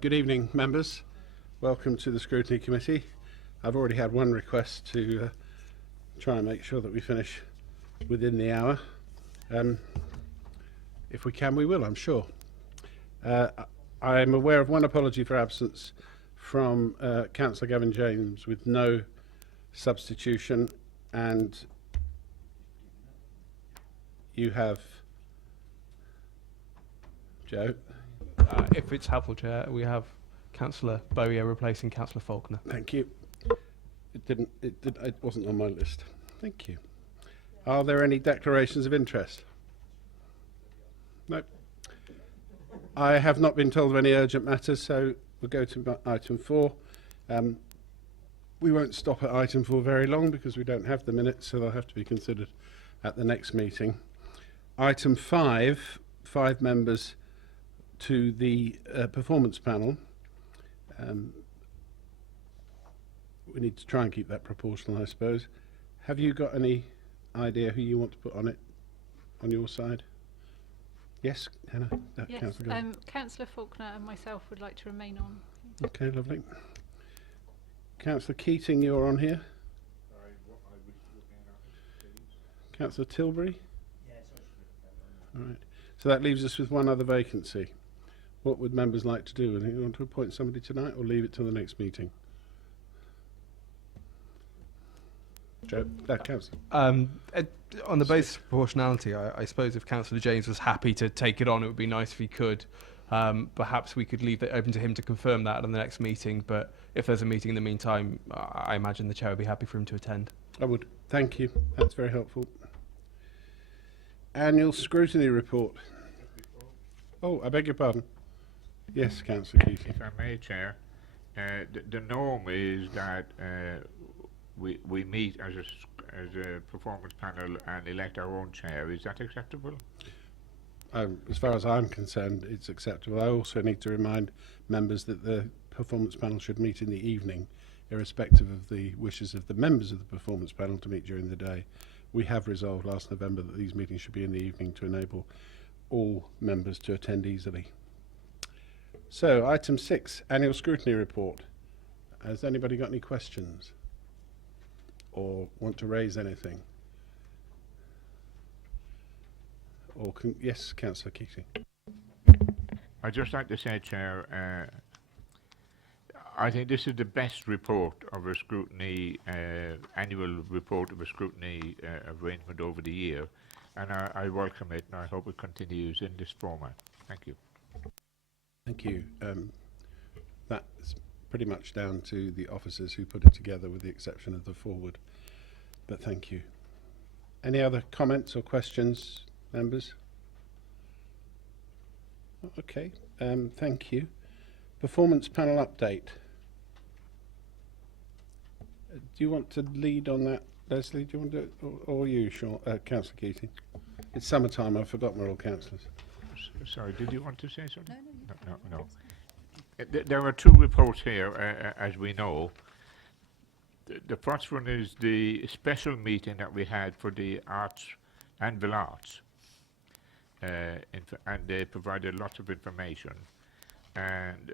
Good evening, members. Welcome to the Scrutiny Committee. I've already had one request to try and make sure that we finish within the hour. If we can, we will, I'm sure. I'm aware of one apology for absence from Councillor Gavin James with no substitution, and you have Joe. If it's helpful, Chair, we have Councillor Bowyer replacing Councillor Faulkner. Thank you. It wasn't on my list. Thank you. Are there any declarations of interest? No. I have not been told of any urgent matters, so we'll go to item 4. We won't stop at item 4 very long because we don't have the minutes, so they'll have to be considered at the next meeting. Item 5, 5 members to the performance panel. We need to try and keep that proportional, I suppose. Have you got any idea who you want to put on it, on your side? Yes, Hannah? Yes, Councillor Faulkner and myself would like to remain on. Okay, lovely. Councillor Keating, you're on here. Councillor Tilbury? Yes, all right. So that leaves us with one other vacancy. What would members like to do? Do you want to appoint somebody tonight or leave it till the next meeting? Joe, Councillor. On the basis of proportionality, I suppose if Councillor James was happy to take it on, it would be nice if he could. Perhaps we could leave it open to him to confirm that at the next meeting, but if there's a meeting in the meantime, I imagine the Chair would be happy for him to attend. I would. Thank you. That's very helpful. Annual Scrutiny Report. Oh, I beg your pardon. Yes, Councillor Keating. If I may, Chair, the norm is that we meet as a performance panel and elect our own chair. Is that acceptable? As far as I'm concerned, it's acceptable. I also need to remind members that the performance panel should meet in the evening, irrespective of the wishes of the members of the performance panel to meet during the day. We have resolved last November that these meetings should be in the evening to enable all members to attend easily. So, item 6, Annual Scrutiny Report. Has anybody got any questions or want to raise anything? Or yes, Councillor Keating. I'd just like to say, Chair, I think this is the best report of a scrutiny, annual report of a scrutiny arrangement over the year, and I welcome it, and I hope it continues in this format. Thank you. Thank you. That's pretty much down to the officers who put it together, with the exception of the forward. But thank you. Any other comments or questions, members? Okay, thank you. Performance panel update. Do you want to lead on that, Leslie? Do you want to do it, or you, Sean, Councillor Keating? It's summertime, I've forgotten we're all councillors. Sorry, did you want to say something? No. There are two reports here, as we know. The first one is the special meeting that we had for the arts, Anvil Arts. And they provided lots of information. And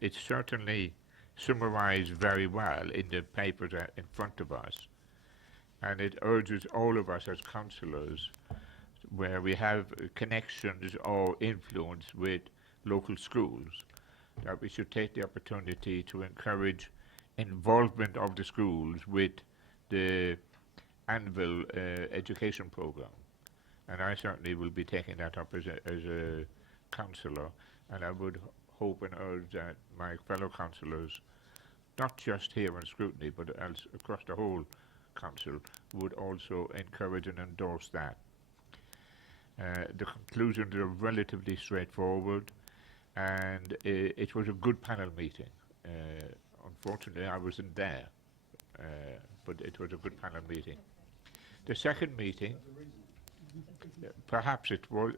it's certainly summarized very well in the papers in front of us. And it urges all of us as councillors, where we have connections or influence with local schools, that we should take the opportunity to encourage involvement of the schools with the Anvil education program. And I certainly will be taking that up as a councillor, and I would hope and urge that my fellow councillors, not just here in Scrutiny, but else across the whole council, would also encourage and endorse that. The conclusions are relatively straightforward, and it was a good panel meeting. Unfortunately, I wasn't there, but it was a good panel meeting. The second meeting, perhaps it was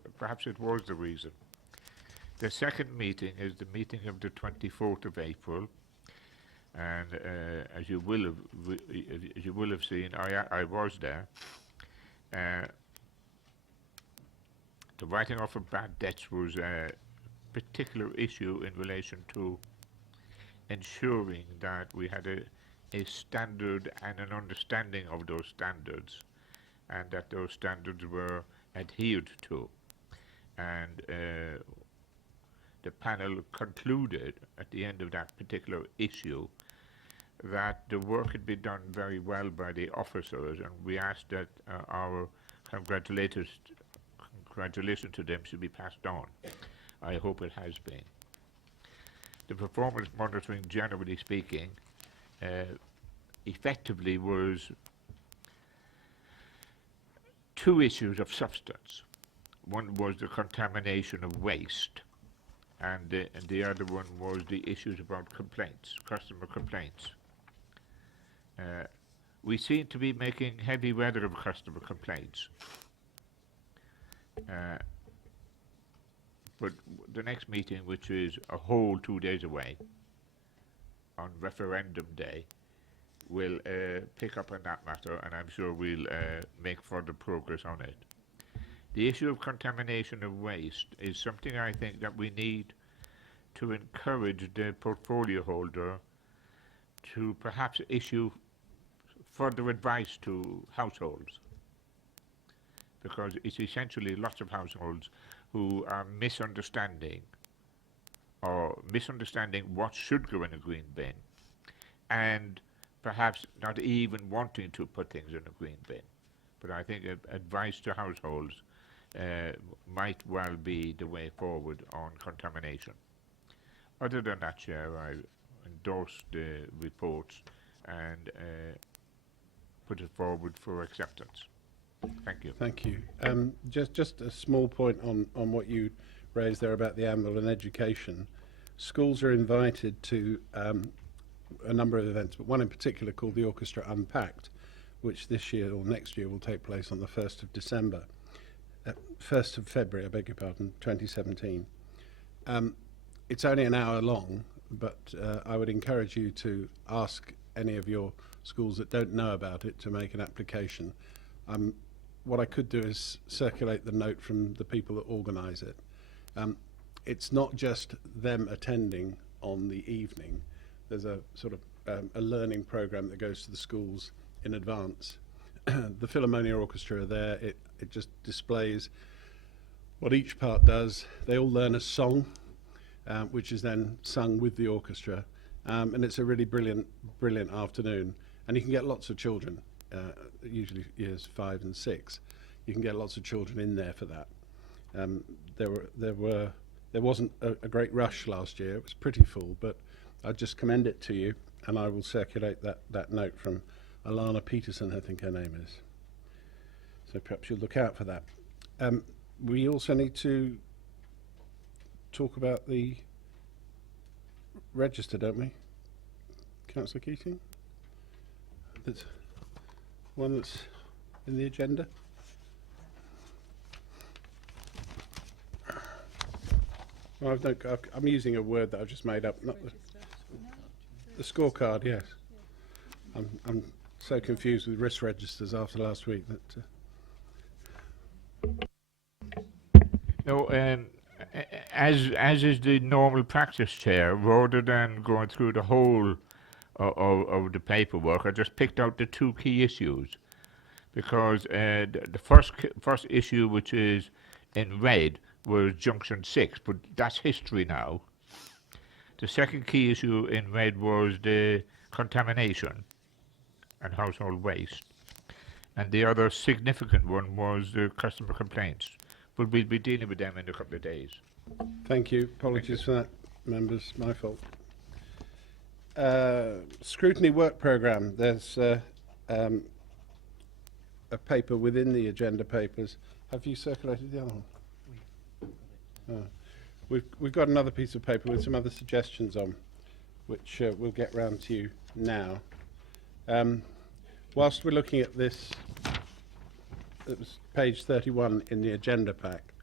the reason. The second meeting is the meeting of the 24th of April, and as you will have seen, I was there. The writing off of bad debts was particular issue in relation to ensuring that we had a standard and an understanding of those standards, and that those standards were adhered to. And the panel concluded at the end of that particular issue that the work had been done very well by the officers, and we asked that our congratulations to them should be passed on. I hope it has been. The performance monitoring, generally speaking, effectively was two issues of substance. One was the contamination of waste, and the other one was the issues about complaints, customer complaints. We seem to be making heavy weather of customer complaints. But the next meeting, which is a whole 2 days away, on referendum day, will pick up on that matter, and I'm sure we'll make further progress on it. The issue of contamination of waste is something I think that we need to encourage the portfolio holder to perhaps issue further advice to households, because it's essentially lots of households who are misunderstanding what should go in a green bin, and perhaps not even wanting to put things in a green bin. But I think advice to households might well be the way forward on contamination. Other than that, Chair, I endorse the reports and put it forward for acceptance. Thank you. Thank you. Just a small point on what you raised there about the anvil and education. Schools are invited to a number of events, but one in particular called the Orchestra Unpacked, which this year or next year will take place on the 1st of December. 1st of February, I beg your pardon, 2017. It's only an hour long, but I would encourage you to ask any of your schools that don't know about it to make an application. What I could do is circulate the note from the people that organise it. It's not just them attending on the evening. There's a sort of a learning programme that goes to the schools in advance. The Philharmonia Orchestra are there. It just displays what each part does. They all learn a song, which is then sung with the orchestra, and it's a really brilliant afternoon. And you can get lots of children, usually years 5 and 6. You can get lots of children in there for that. There wasn't a great rush last year. It was pretty full, but I just commend it to you, and I will circulate that note from Alana Peterson, I think her name is. So perhaps you'll look out for that. We also need to talk about the register, don't we? Councillor Keating? That's one that's in the agenda. Well, I'm using a word that I've just made up, not the scorecard, yes. I'm so confused with risk registers after last week that... No, as is the normal practice, Chair, rather than going through the whole of the paperwork, I just picked out the two key issues, because the first issue, which is in red, was Junction 6, but that's history now. The second key issue in red was the contamination and household waste, and the other significant one was the customer complaints. But we'll be dealing with them in a couple of days. Thank you. Apologies for that, members. My fault. Scrutiny work programme. There's a paper within the agenda papers. Have you circulated the other one? We've got another piece of paper with some other suggestions on, which we'll get round to you now. Whilst we're looking at this, it was page 31 in the agenda pack.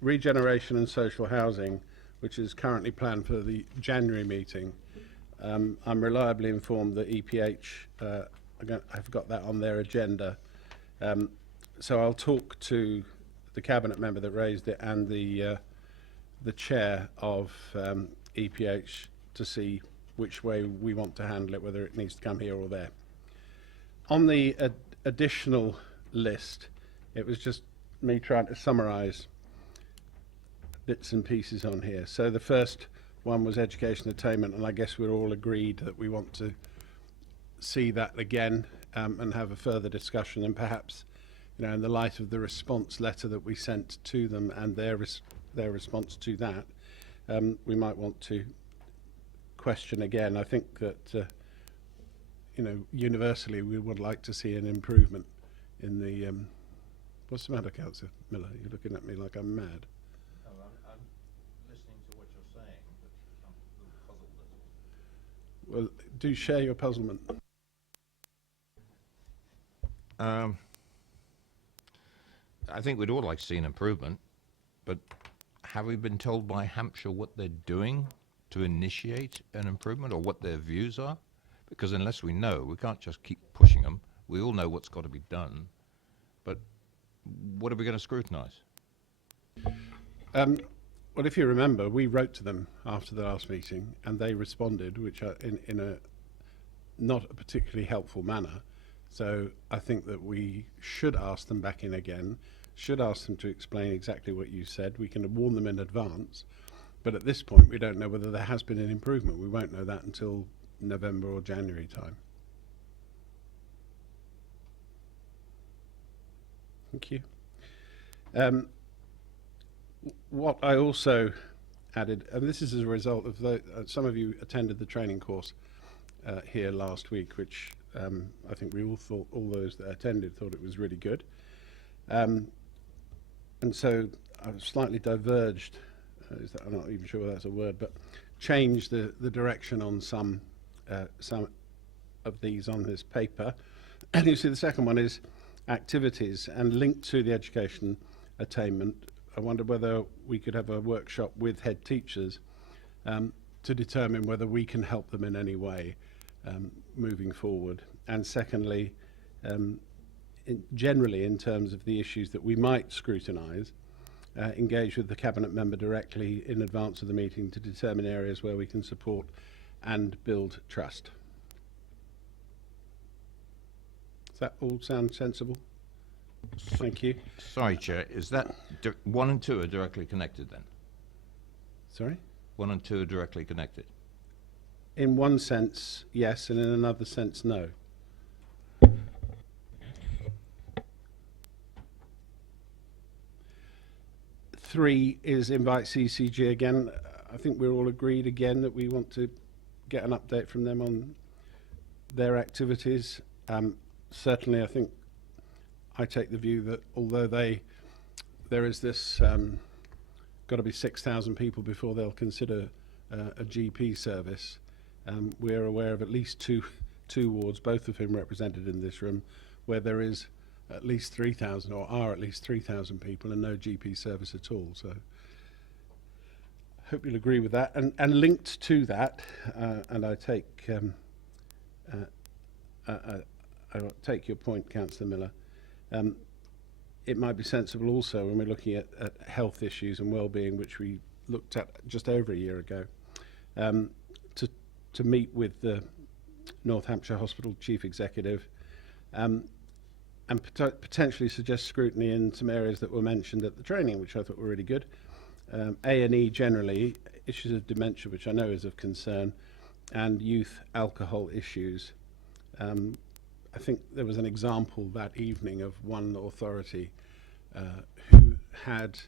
Regeneration and social housing, which is currently planned for the January meeting. I'm reliably informed that EPH have got that on their agenda. So I'll talk to the cabinet member that raised it and the chair of EPH to see which way we want to handle it, whether it needs to come here or there. On the additional list, it was just me trying to summarise bits and pieces on here. So the first one was education attainment, and I guess we're all agreed that we want to see that again and have a further discussion, and perhaps, you know, in the light of the response letter that we sent to them and their response to that, we might want to question again. I think that you know, universally we would like to see an improvement in the what's the matter, Councillor Miller? You're looking at me like I'm mad. No, I'm listening to what you're saying, but I'm a little puzzled. Well, do share your puzzlement. I think we'd all like to see an improvement, but have we been told by Hampshire what they're doing to initiate an improvement, or what their views are? Because unless we know, we can't just keep pushing them. We all know what's got to be done, but what are we going to scrutinise? Well, if you remember, we wrote to them after the last meeting, and they responded, which are in a not a particularly helpful manner. So I think that we should ask them back in again, should ask them to explain exactly what you said. We can warn them in advance, but at this point we don't know whether there has been an improvement. We won't know that until November or January time. Thank you. What I also added, and this is as a result of some of you attended the training course here last week, which I think we all thought, all those that attended thought it was really good. And so I've slightly diverged, I'm not even sure whether that's a word, but changed the direction on some of these on this paper. And you see the second one is activities, and linked to the education attainment. I wondered whether we could have a workshop with head teachers to determine whether we can help them in any way moving forward. And secondly, generally in terms of the issues that we might scrutinise, engage with the cabinet member directly in advance of the meeting to determine areas where we can support and build trust. Does that all sound sensible? Thank you. Sorry, Chair, is that 1 and 2 are directly connected then? Sorry? 1 and 2 are directly connected? In one sense, yes, and in another sense, no. Three is invite CCG again. I think we're all agreed again that we want to get an update from them on their activities. Certainly, I think I take the view that although there is this got to be 6,000 people before they'll consider a GP service. We're aware of at least two wards, both of whom represented in this room, where there is at least 3,000, or are at least 3,000 people, and no GP service at all. So I hope you'll agree with that. And linked to that, and I take your point, Councillor Miller. It might be sensible also, when we're looking at health issues and well-being, which we looked at just over a year ago, to meet with the North Hampshire Hospital Chief Executive and potentially suggest scrutiny in some areas that were mentioned at the training, which I thought were really good. A&E generally, issues of dementia, which I know is of concern, and youth alcohol issues. I think there was an example that evening of one authority who had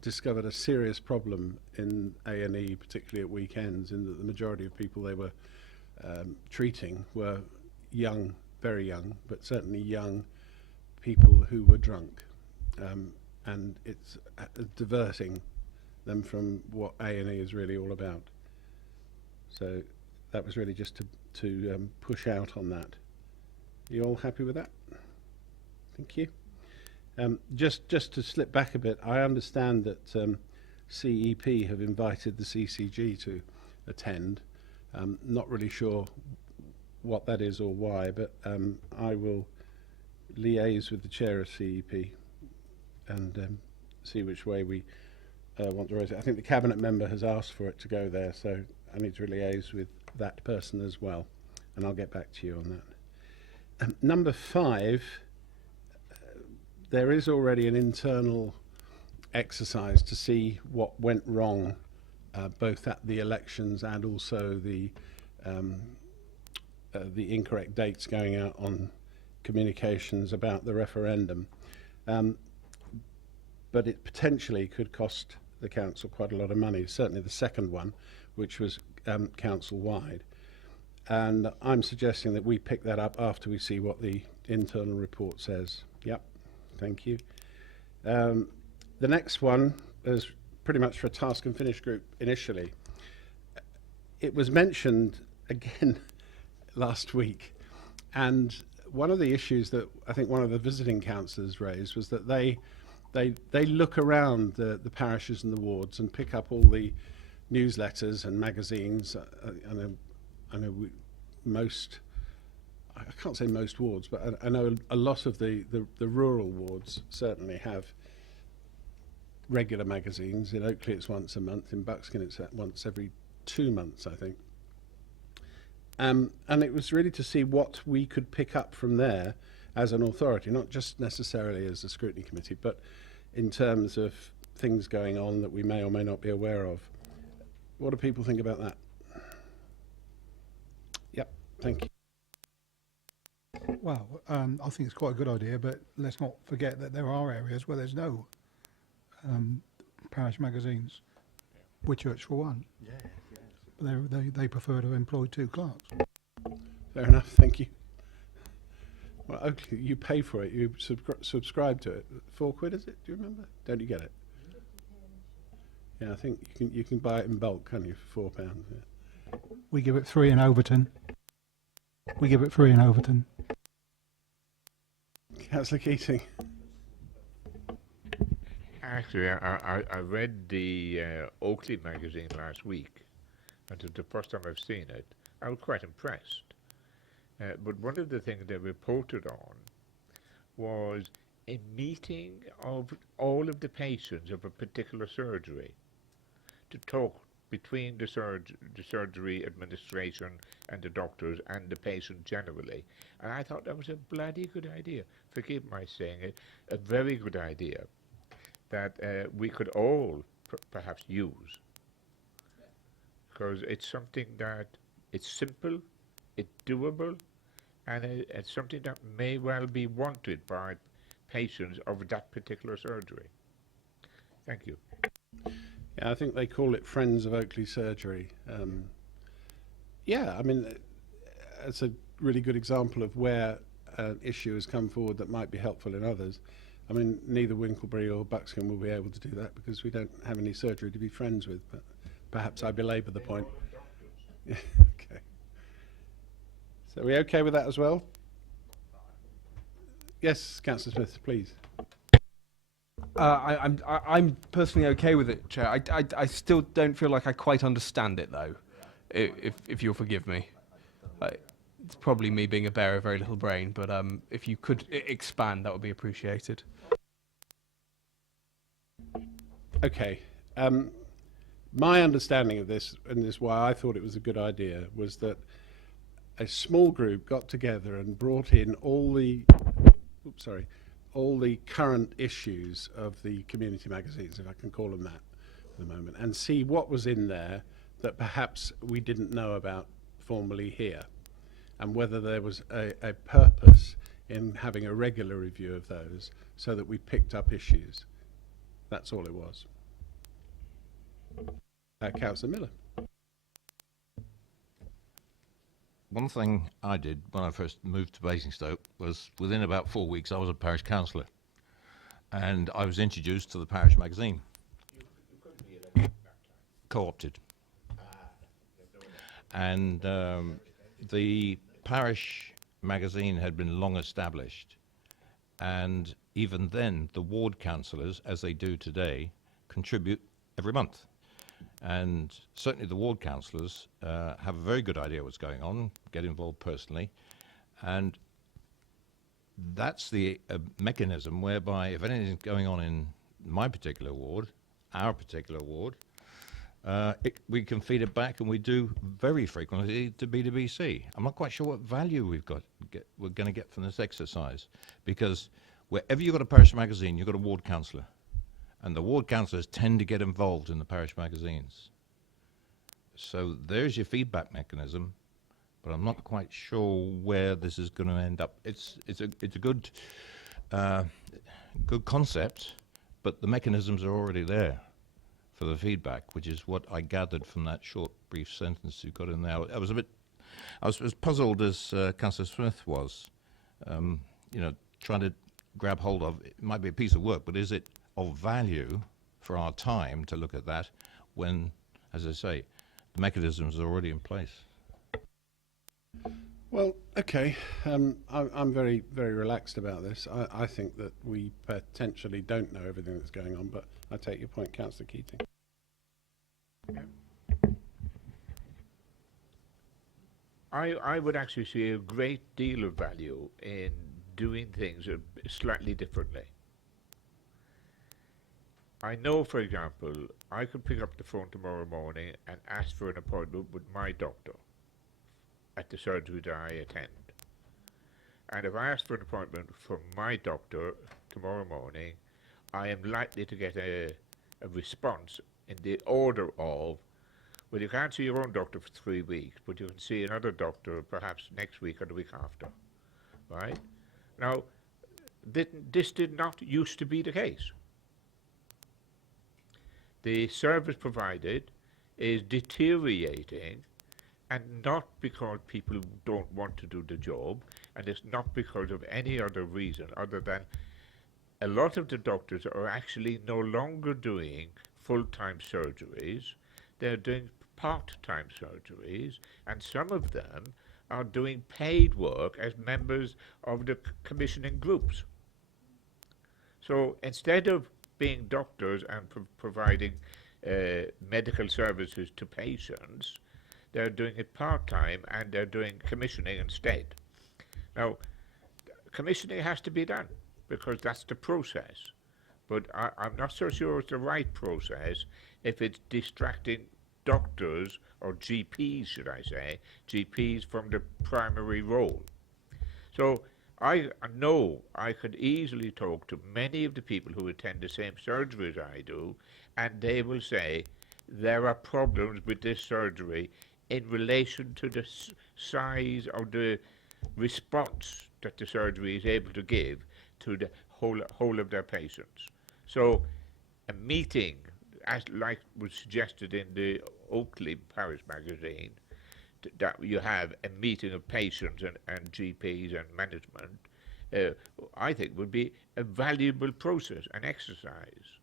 discovered a serious problem in A&E, particularly at weekends, in that the majority of people they were treating were young, very young, but certainly young people who were drunk. And it's diverting them from what A&E is really all about. So that was really just to push out on that. You all happy with that? Thank you. Just to slip back a bit, I understand that CEP have invited the CCG to attend. Not really sure what that is or why, but I will liaise with the chair of CEP and see which way we want to raise it. I think the cabinet member has asked for it to go there, so I need to liaise with that person as well, and I'll get back to you on that. Number 5, there is already an internal exercise to see what went wrong, both at the elections and also the incorrect dates going out on communications about the referendum. But it potentially could cost the council quite a lot of money, certainly the second one, which was council-wide. And I'm suggesting that we pick that up after we see what the internal report says. Yep, thank you. The next one is pretty much for a task and finish group initially. It was mentioned again last week, and one of the issues that I think one of the visiting councillors raised was that they look around the parishes and the wards and pick up all the newsletters and magazines. I know most, I can't say most wards, but I know a lot of the rural wards certainly have regular magazines. In Oakley it's once a month, in Buckskin it's once every 2 months, I think. And it was really to see what we could pick up from there as an authority, not just necessarily as a scrutiny committee, but in terms of things going on that we may or may not be aware of. What do people think about that? Yep, thank you. Well, I think it's quite a good idea, but let's not forget that there are areas where there's no parish magazines. Whitchurch for one. Yeah. They prefer to employ 2 clerks. Fair enough, thank you. Well, Oakley, you pay for it, you subscribe to it. £4, is it? Do you remember? Don't you get it? Yeah, I think you can buy it in bulk, can't you, for £4? Yeah. We give it 3 in Overton. Councillor Keating. Actually, I read the Oakley magazine last week, and it's the first time I've seen it. I was quite impressed. But one of the things they reported on was a meeting of all of the patients of a particular surgery to talk between the surgery administration and the doctors and the patient generally. And I thought that was a bloody good idea. Forgive my saying it, a very good idea that we could all perhaps use. Because it's something that it's simple, it's doable, and it's something that may well be wanted by patients of that particular surgery. Thank you. Yeah, I think they call it Friends of Oakley Surgery. Yeah, I mean, it's a really good example of where an issue has come forward that might be helpful in others. I mean, neither Winklebury or Buckskin will be able to do that because we don't have any surgery to be friends with, but perhaps I belabour the point. Yeah, okay. So are we okay with that as well? Yes, Councillor Smith, please. I'm personally okay with it, Chair. I still don't feel like I quite understand it, though, if you'll forgive me. It's probably me being a bearer of very little brain, but if you could expand, that would be appreciated. Okay. My understanding of this, and this is why I thought it was a good idea, was that a small group got together and brought in all the current issues of the community magazines, if I can call them that for the moment, and see what was in there that perhaps we didn't know about formally here, and whether there was a purpose in having a regular review of those so that we picked up issues. That's all it was. Councillor Miller. One thing I did when I first moved to Basingstoke was within about 4 weeks I was a parish councillor, and I was introduced to the parish magazine. Co-opted. And the parish magazine had been long established, and even then the ward councillors, as they do today, contribute every month. And certainly the ward councillors have a very good idea what's going on, get involved personally, and that's the mechanism whereby if anything's going on in my particular ward, our particular ward, we can feed it back, and we do very frequently to BWC. I'm not quite sure what value we're going to get from this exercise, because wherever you've got a parish magazine, you've got a ward councillor, and the ward councillors tend to get involved in the parish magazines. So there's your feedback mechanism, but I'm not quite sure where this is going to end up. It's a good good concept, but the mechanisms are already there for the feedback, which is what I gathered from that short, brief sentence you got in there. I was as puzzled as Councillor Smith was. You know, trying to grab hold of it might be a piece of work, but is it of value for our time to look at that when, as I say, the mechanisms are already in place? Well, okay. I'm very, very relaxed about this. I think that we potentially don't know everything that's going on, but I take your point, Councillor Keating. I would actually see a great deal of value in doing things slightly differently. I know, for example, I could pick up the phone tomorrow morning and ask for an appointment with my doctor at the surgery that I attend. And if I ask for an appointment from my doctor tomorrow morning, I am likely to get a response in the order of, well, you can't see your own doctor for 3 weeks, but you can see another doctor perhaps next week or the week after, right? Now, this did not used to be the case. The service provided is deteriorating, and not because people don't want to do the job, and it's not because of any other reason other than a lot of the doctors are actually no longer doing full-time surgeries. They're doing part-time surgeries, and some of them are doing paid work as members of the commissioning groups. So instead of being doctors and providing medical services to patients, they're doing it part-time, and they're doing commissioning instead. Now, commissioning has to be done because that's the process, but I'm not so sure it's the right process if it's distracting doctors, or GPs should I say, GPs from the primary role. So I know I could easily talk to many of the people who attend the same surgery as I do, and they will say there are problems with this surgery in relation to the size of the response that the surgery is able to give to the whole of their patients. So a meeting, as like was suggested in the Oakley Parish magazine, that you have a meeting of patients and GPs and management, I think would be a valuable process, an exercise.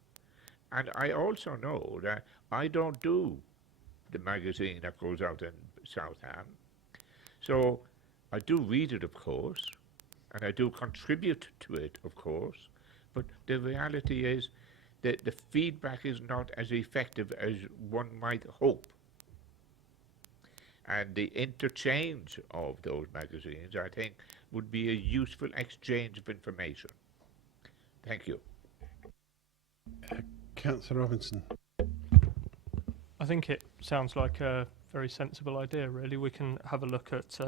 And I also know that I don't do the magazine that goes out in Southam. So I do read it, of course, and I do contribute to it, of course, but the reality is that the feedback is not as effective as one might hope. And the interchange of those magazines, I think, would be a useful exchange of information. Thank you. Councillor Robinson. I think it sounds like a very sensible idea, really. We can have a look at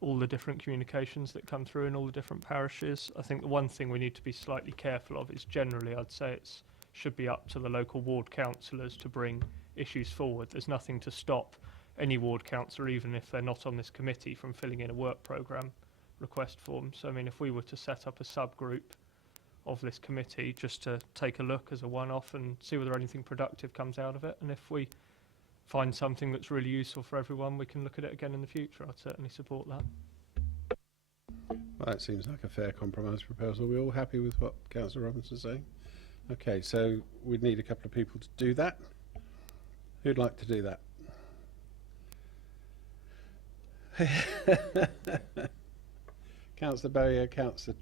all the different communications that come through in all the different parishes. I think the one thing we need to be slightly careful of is generally, I'd say it should be up to the local ward councillors to bring issues forward. There's nothing to stop any ward councillor, even if they're not on this committee, from filling in a work programme request form. So, I mean, if we were to set up a subgroup of this committee just to take a look as a one-off and see whether anything productive comes out of it, and if we find something that's really useful for everyone, we can look at it again in the future. I'd certainly support that. Well, that seems like a fair compromise proposal. Are we all happy with what Councillor Robinson's saying? Okay, so we'd need a couple of people to do that. Who'd like to do that? Councillor Bowyer, Councillor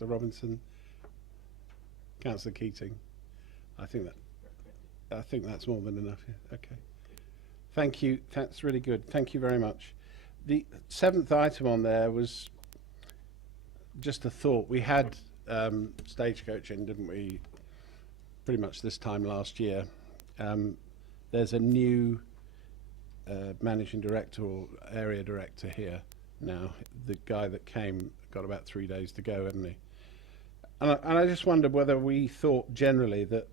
Robinson, Councillor Keating. I think that's more than enough. Yeah. Okay. Thank you. That's really good. Thank you very much. The 7th item on there was just a thought. We had Stagecoach in, didn't we? Pretty much this time last year. There's a new managing director or area director here now. The guy that came got about 3 days to go, hadn't he? And I just wondered whether we thought generally that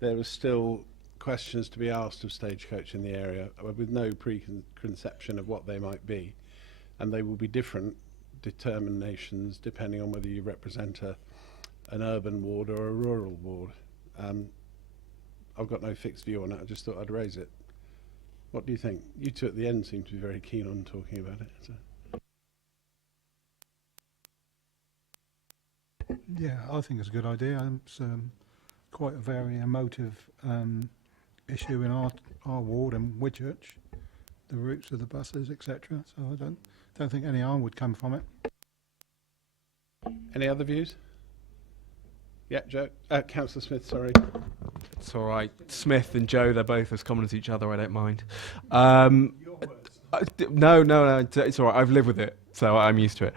there was still questions to be asked of Stagecoach in the area with no preconception of what they might be, and they will be different determinations depending on whether you represent an urban ward or a rural ward. I've got no fixed view on it. I just thought I'd raise it. What do you think? You two at the end seem to be very keen on talking about it. So. Yeah, I think it's a good idea. It's quite a very emotive issue in our ward and Whitchurch, the routes of the buses, etc. So I don't think any harm would come from it. Any other views? Yeah, Joe. Councillor Smith, sorry. It's all right. Smith and Joe, they're both as common as each other. I don't mind. No, it's all right. I've lived with it, so I'm used to it.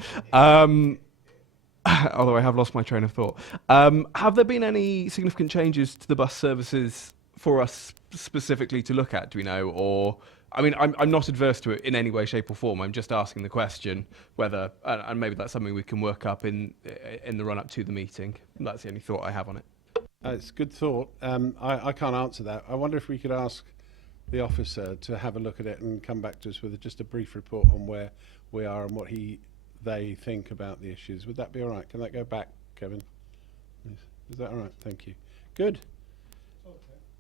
Although I have lost my train of thought. Have there been any significant changes to the bus services for us specifically to look at? Do we know? Or, I mean, I'm not adverse to it in any way, shape, or form. I'm just asking the question whether, and maybe that's something we can work up in the run up to the meeting. That's the only thought I have on it. It's a good thought. I can't answer that. I wonder if we could ask the officer to have a look at it and come back to us with just a brief report on where we are and what they think about the issues. Would that be all right? Can that go back, Kevin? Is that all right? Thank you. Good. Okay.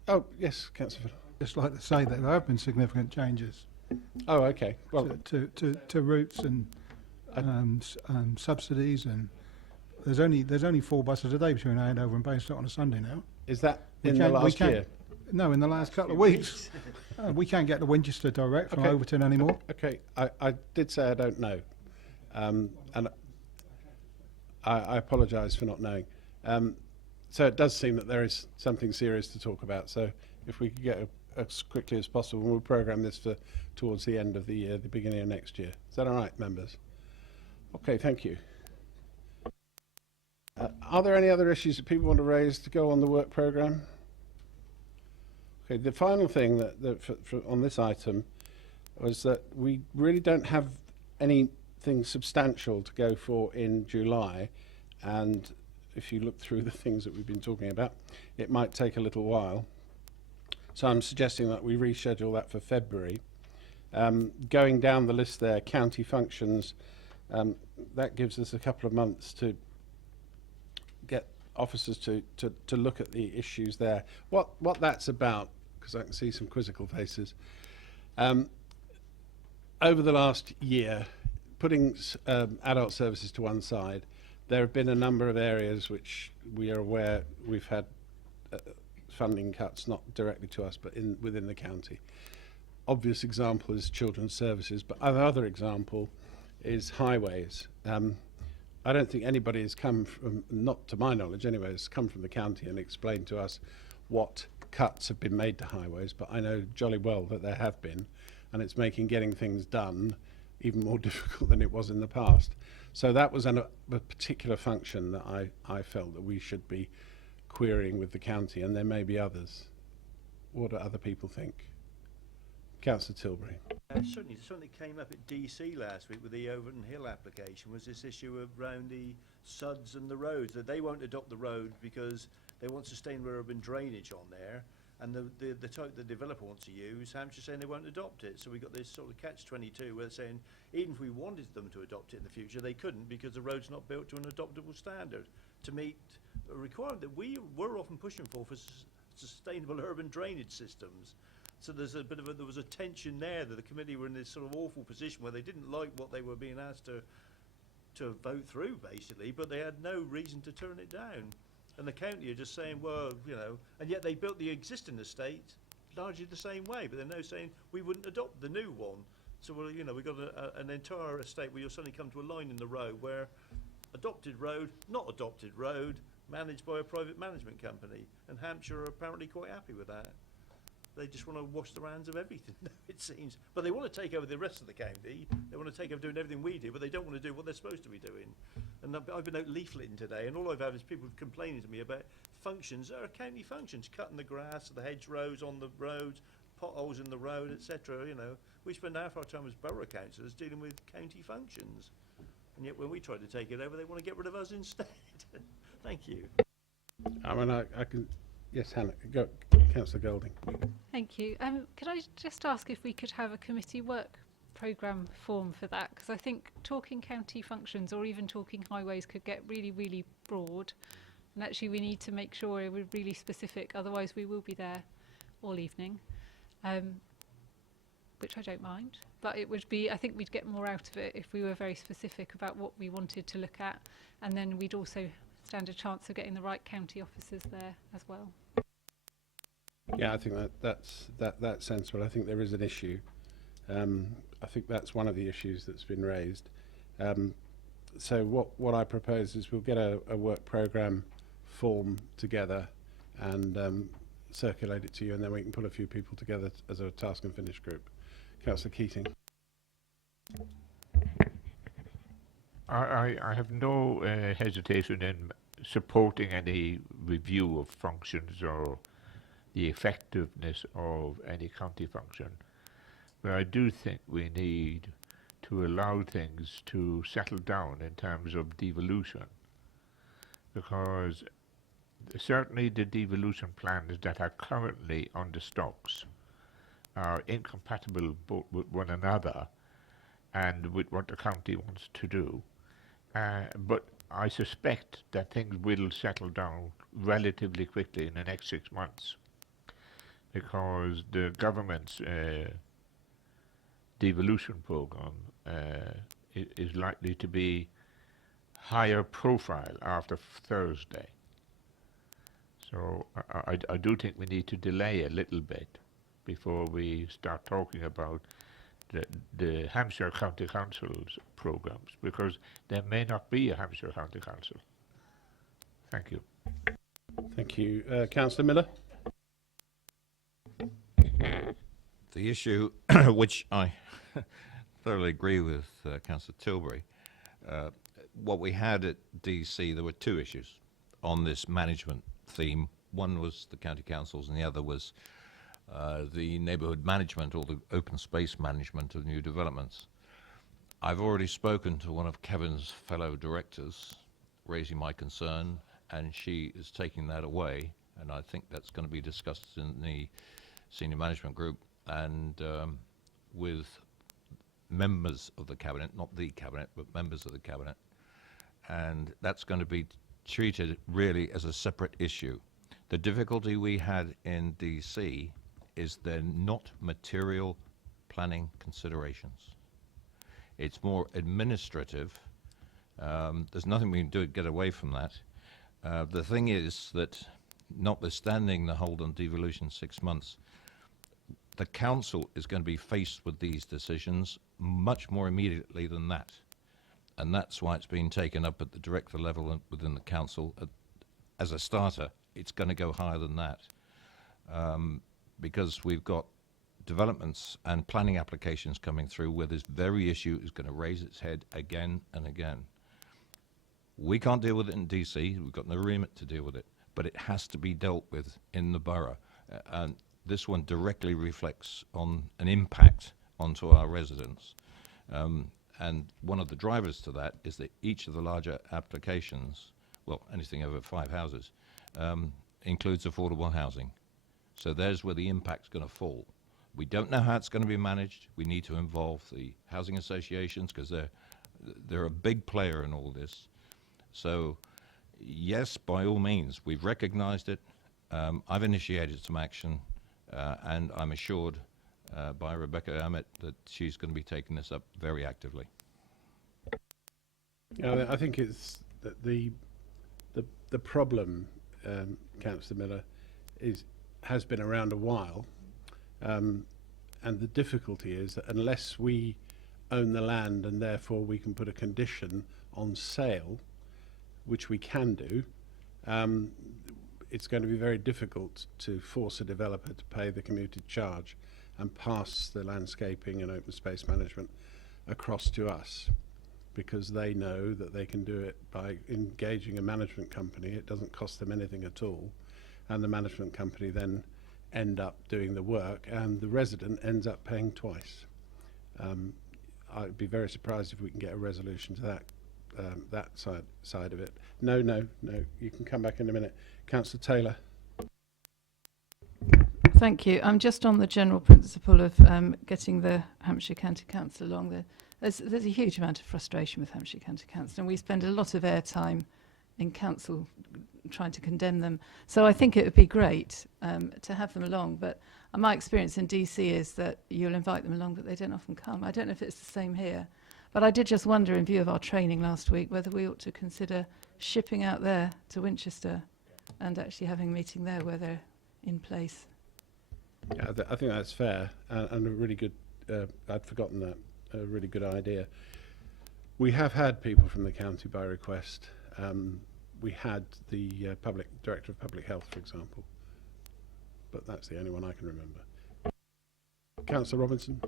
Oh, yes, Councillor. Just like to say that there have been significant changes. Oh, okay. Well, to routes and subsidies, and there's only 4 buses a day between Andover and Basingstoke on a Sunday now. is that in the last year? No, in the last couple of weeks. We can't get to Winchester direct from Overton anymore. Okay, I did say I don't know. And I apologise for not knowing. So it does seem that there is something serious to talk about. So if we could get as quickly as possible, we'll programme this for towards the end of the year, the beginning of next year. Is that all right, members? Okay, thank you. Are there any other issues that people want to raise to go on the work programme? Okay, the final thing that on this item was that we really don't have anything substantial to go for in July, and if you look through the things that we've been talking about, it might take a little while. So I'm suggesting that we reschedule that for February. Going down the list there, county functions, that gives us a couple of months to get officers to look at the issues there. What that's about, because I can see some quizzical faces. Over the last year, putting adult services to one side, there have been a number of areas which we are aware we've had funding cuts, not directly to us, but within the county. Obvious example is children's services, but another example is highways. I don't think anybody has come from, not to my knowledge anyway, has come from the county and explained to us what cuts have been made to highways, but I know jolly well that there have been, and it's making getting things done even more difficult than it was in the past. So that was a particular function that I felt that we should be querying with the county, and there may be others. What do other people think? Councillor Tilbury. Something came up at DC last week with the Overton Hill application was this issue around the SUDs and the roads, that they won't adopt the road because they want sustainable urban drainage on there, and the type the developer wants to use, Hampshire's saying they won't adopt it. So we got this sort of catch-22 where they're saying even if we wanted them to adopt it in the future, they couldn't because the road's not built to an adoptable standard to meet a requirement that we're often pushing for sustainable urban drainage systems. So there's a bit of there was a tension there that the committee were in this sort of awful position where they didn't like what they were being asked to vote through, basically, but they had no reason to turn it down. And the county are just saying, well, you know, and yet they built the existing estate largely the same way, but they're now saying we wouldn't adopt the new one. So, well, you know, we've got an entire estate where you'll suddenly come to a line in the road where adopted road, not adopted road, managed by a private management company, and Hampshire are apparently quite happy with that. They just want to wash their hands of everything, it seems. But they want to take over the rest of the county. They want to take over doing everything we do, but they don't want to do what they're supposed to be doing. And I've been out leafleting today, and all I've had is people complaining to me about functions that are county functions, cutting the grass, the hedgerows on the roads, potholes in the road, etc. You know, we spend half our time as borough councillors dealing with county functions, and yet when we try to take it over, they want to get rid of us instead. Thank you. I mean, I can. Yes, Hannah, go, Councillor Golding. Thank you. Could I just ask if we could have a committee work programme form for that? Because I think talking county functions or even talking highways could get really, really broad. And actually we need to make sure we're really specific, otherwise we will be there all evening, which I don't mind. But it would be, I think we'd get more out of it if we were very specific about what we wanted to look at. And then we'd also stand a chance of getting the right county officers there as well. Yeah, I think that's sensible. I think there is an issue. I think that's one of the issues that's been raised. So what I propose is we'll get a work programme form together and circulate it to you, and then we can pull a few people together as a task and finish group. Councillor Keating. I have no hesitation in supporting any review of functions or the effectiveness of any county function. But I do think we need to allow things to settle down in terms of devolution, because certainly the devolution plans that are currently on the stocks are incompatible both with one another and with what the county wants to do. But I suspect that things will settle down relatively quickly in the next 6 months, because the government's devolution program is likely to be higher profile after Thursday. So I do think we need to delay a little bit before we start talking about the Hampshire County Council's programs, because there may not be a Hampshire County Council. Thank you. Thank you. Councillor Miller. The issue, which I thoroughly agree with Councillor Tilbury, what we had at DC, there were two issues on this management theme. One was the county councils and the other was the neighbourhood management or the open space management of new developments. I've already spoken to one of Kevin's fellow directors raising my concern, and she is taking that away, and I think that's going to be discussed in the senior management group and with members of the cabinet, not the cabinet, but members of the cabinet, and that's going to be treated really as a separate issue. The difficulty we had in DC is they're not material planning considerations. It's more administrative. There's nothing we can do to get away from that. The thing is that, notwithstanding the hold on devolution 6 months, the council is going to be faced with these decisions much more immediately than that. And that's why it's been taken up at the director level and within the council. As a starter, it's going to go higher than that. Because we've got developments and planning applications coming through where this very issue is going to raise its head again and again. We can't deal with it in DC, we've got no remit to deal with it, but it has to be dealt with in the borough. And this one directly reflects on an impact onto our residents. And one of the drivers to that is that each of the larger applications, well, anything over 5 houses, includes affordable housing. So there's where the impact's going to fall. We don't know how it's going to be managed. We need to involve the housing associations because they're a big player in all this. So yes, by all means, we've recognized it. I've initiated some action and I'm assured by Rebecca Emmett that she's going to be taking this up very actively. Yeah, I think it's that the problem, Councillor Miller, has been around a while, and the difficulty is that unless we own the land and therefore we can put a condition on sale, which we can do, it's going to be very difficult to force a developer to pay the commuted charge and pass the landscaping and open space management across to us, because they know that they can do it by engaging a management company. It doesn't cost them anything at all, and the management company then end up doing the work, and the resident ends up paying twice. I'd be very surprised if we can get a resolution to that side of it. No, you can come back in a minute. Councillor Taylor. Thank you. I'm just on the general principle of getting the Hampshire County Council along. There's a huge amount of frustration with Hampshire County Council, and we spend a lot of airtime in council trying to condemn them. So I think it would be great to have them along, but my experience in DC is that you'll invite them along, but they don't often come. I don't know if it's the same here, but I did just wonder, in view of our training last week, whether we ought to consider shipping out there to Winchester and actually having a meeting there where they're in place. Yeah, I think that's fair, and a really good, I'd forgotten that, a really good idea. We have had people from the county by request. We had the Director of Public Health, for example, but that's the only one I can remember. Councillor Robinson.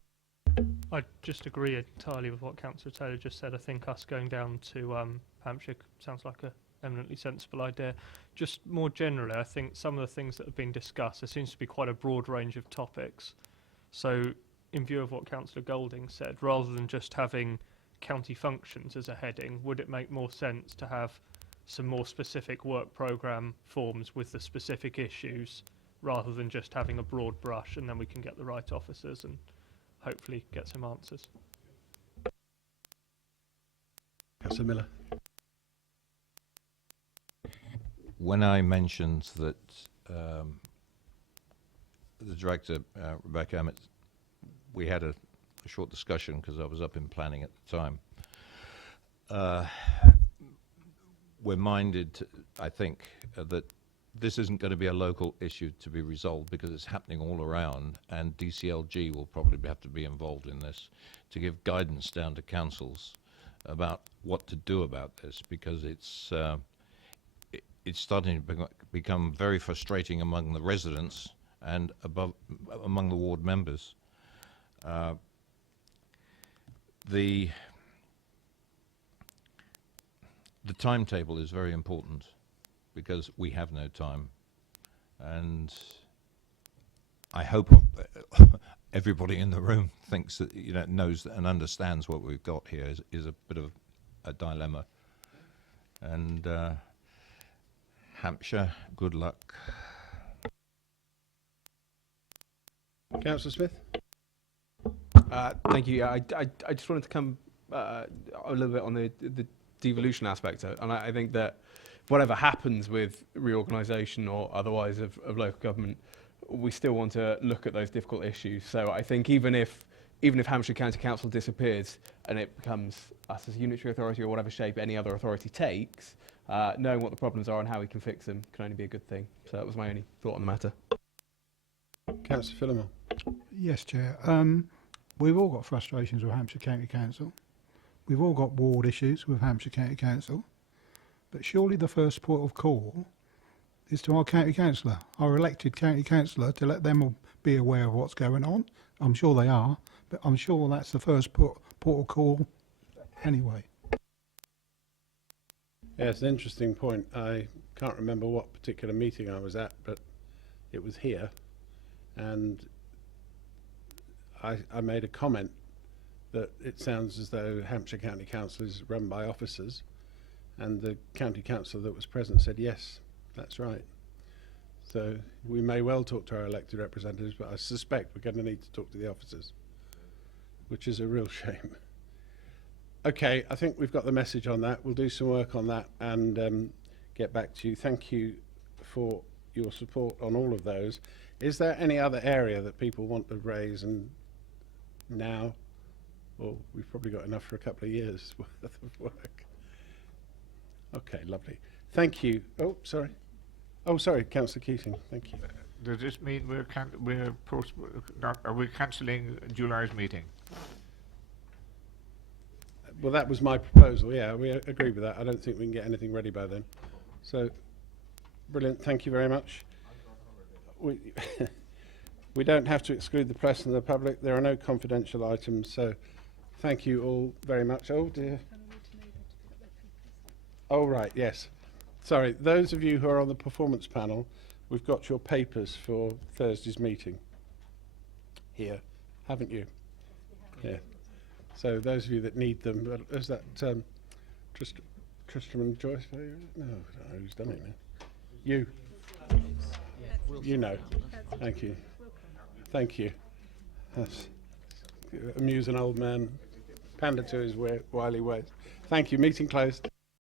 I just agree entirely with what Councillor Taylor just said. I think us going down to Hampshire sounds like a eminently sensible idea. Just more generally, I think some of the things that have been discussed, there seems to be quite a broad range of topics. So in view of what Councillor Golding said, rather than just having county functions as a heading, would it make more sense to have some more specific work programme forms with the specific issues, rather than just having a broad brush, and then we can get the right officers and hopefully get some answers? Councillor Miller. When I mentioned that the director, Rebecca Emmett, we had a short discussion because I was up in planning at the time. We're minded, I think, that this isn't going to be a local issue to be resolved, because it's happening all around, and DCLG will probably have to be involved in this to give guidance down to councils about what to do about this, because it's starting to become very frustrating among the residents and among the ward members. The timetable is very important, because we have no time, and I hope everybody in the room thinks that, knows and understands what we've got here is a bit of a dilemma. And Hampshire, good luck. Councillor Smith. Thank you. I just wanted to come a little bit on the devolution aspect, and I think that whatever happens with reorganisation or otherwise of local government, we still want to look at those difficult issues. So I think even if Hampshire County Council disappears and it becomes us as a unitary authority, or whatever shape any other authority takes, knowing what the problems are and how we can fix them can only be a good thing. So that was my only thought on the matter. Councillor Phillimore. Yes, Chair. We've all got frustrations with Hampshire County Council. We've all got ward issues with Hampshire County Council. But surely the first port of call is to our county councillor, our elected county councillor, to let them all be aware of what's going on. I'm sure they are, but I'm sure that's the first port of call anyway. Yeah, it's an interesting point. I can't remember what particular meeting I was at, but it was here, and I made a comment that it sounds as though Hampshire County Council is run by officers, and the county councillor that was present said, yes, that's right. So we may well talk to our elected representatives, but I suspect we're going to need to talk to the officers, which is a real shame. Okay, I think we've got the message on that. We'll do some work on that and get back to you. Thank you for your support on all of those. Is there any other area that people want to raise and now? Well, we've probably got enough for a couple of years worth of work. Okay, lovely. Thank you. Oh, sorry. Oh, sorry, Councillor Keating. Thank you. Does this mean are we cancelling July's meeting? Well, that was my proposal. Yeah, we agree with that. I don't think we can get anything ready by then. So Brilliant, thank you very much. We, we don't have to exclude the press and the public. There are no confidential items, so thank you all very much. Oh dear. Oh right, yes. Sorry, those of you who are on the performance panel, we've got your papers for Thursday's meeting here, haven't you? Yeah. So those of you that need them, is that Tristram and Joyce? No, I don't know who's done it now. You. You know. Thank you. Thank you. That's amuse an old man, pander to his wily ways. Thank you. Meeting closed.